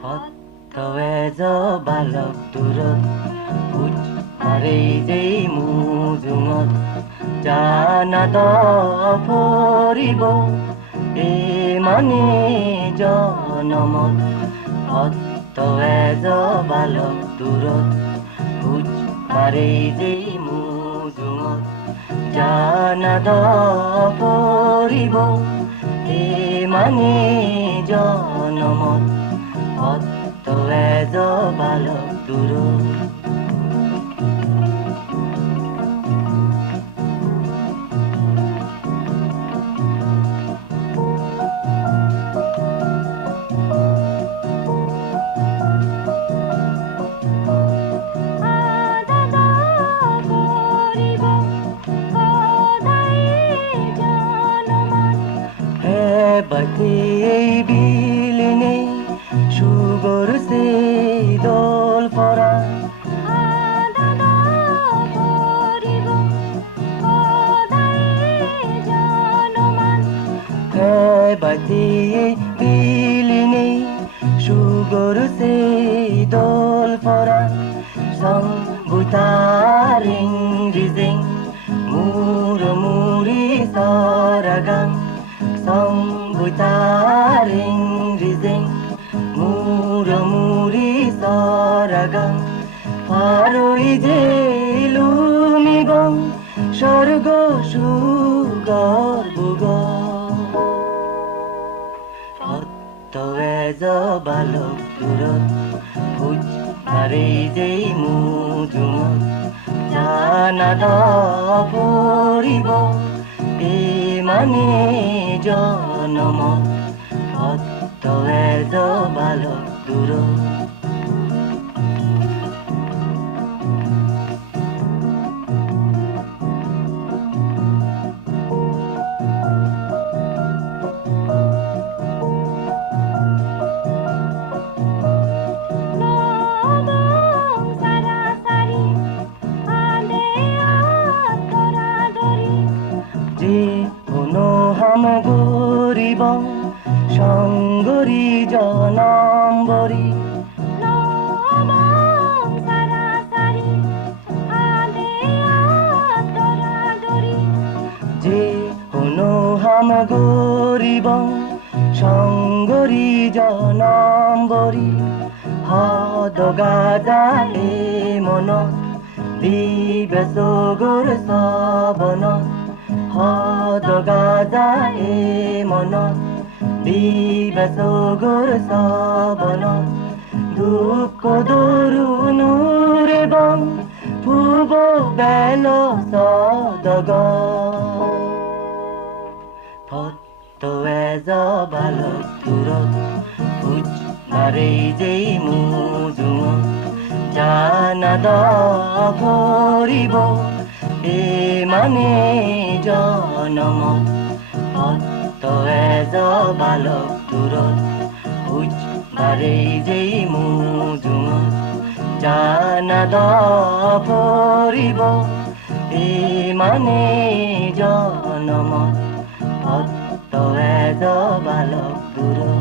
হতৱেজ বালক দূৰত খোজ মাৰে যেই মুজুঙত জানাদ ফুৰিব মানে জনমত হতৱেজ বালক দূৰত খোজ মাৰে যেই মুজুঙত জানাদ ফুৰিব মানে জনমত হতৱেজ বালক দূৰত बती बिलिने सुगर से दोल परा बती बिलिने सुगर से दोल परा संगुतारिं रिजिं मुरमुरी सरगम संगुतारिं रिजिं मुरमुरी सरगम पारोई जे लुमिगं स्वर्ग सुगर बुग হতৱেজ বালক দূৰত খোজ মাৰে যেই মুজুঙত জানাদ ফুৰিব মানে জনমত হতৱেজ বালক দূৰত গরিব সঙ্গরি জনম্বরি যে কোনো হাম গরিব সঙ্গরি জনম্বরি হদগা যায় মন দিবে সগর সবন হদগা যায় মনত দিবে সগর সবন দুঃখ দরুনুরে বং ফুব বেল সদগ হতৱেজ বালক দূৰত খোজ মাৰে যেই মুজুঙত জানাদ ফুৰিব মানে জনমত হতৱেজ বালক দূৰত খোজ মাৰে যেই মুজুঙত জানাদ ফুৰিব মানে জনমত হতৱেজ বালক দূৰত